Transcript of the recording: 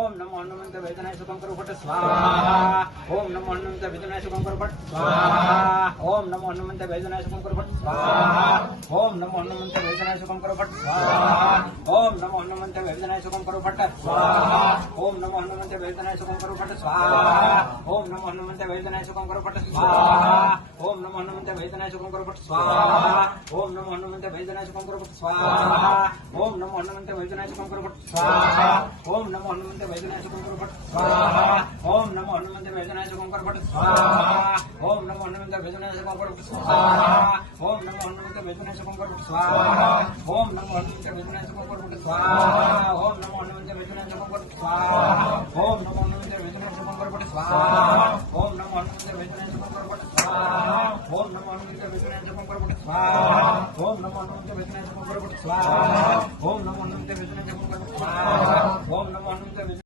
ओम नमो हनुमंत वेदनाय सुखं करो फट स्वाहा। ओम नमो हनुमंत वेदनाय सुखं करो फट स्वाहा। ओम नमो हनुमंत वेदनाय सुखं करो फट स्वाहा। ओम नमो हनुमंत वेदनाय सुखं करो फट स्वाहा। ओम नमो हनुमंत वेदनाय सुखं करो फट स्वाहा। ओम नमो हनुमंत वेदनाय सुखं करो फट स्वाहा। ओम नमो हनुमंत वेदनाय सुखं करो फट स्वाहा। ओम नमो हनुमंत वेदनाय सुखं करो फट स्वाहा। ओम नमो हनुमंत वेदनाय सुखं करो फट स्वाहा। ओम नमो हनुमंत वेदनाय सुखं करो फट स्वाहा। ओम नमो हनुमंत वेदनाय सुखं करो फट स्वाहा। ओम नमो हनुमंत वेदनाय सुखं करो फट स्वाहा। ओम नमो हनुमंत वेदनाय सुखं करो फट स्वाहा। ओम नमो हनुमंत वेदनाय सुखं करो फट स्वाहा। ओम नमो हनुमंत वेदनाय सुखं करो फट स्वाहा। ओम नमो हनुमंत वेदनाय सुखं करो फट स्वाहा।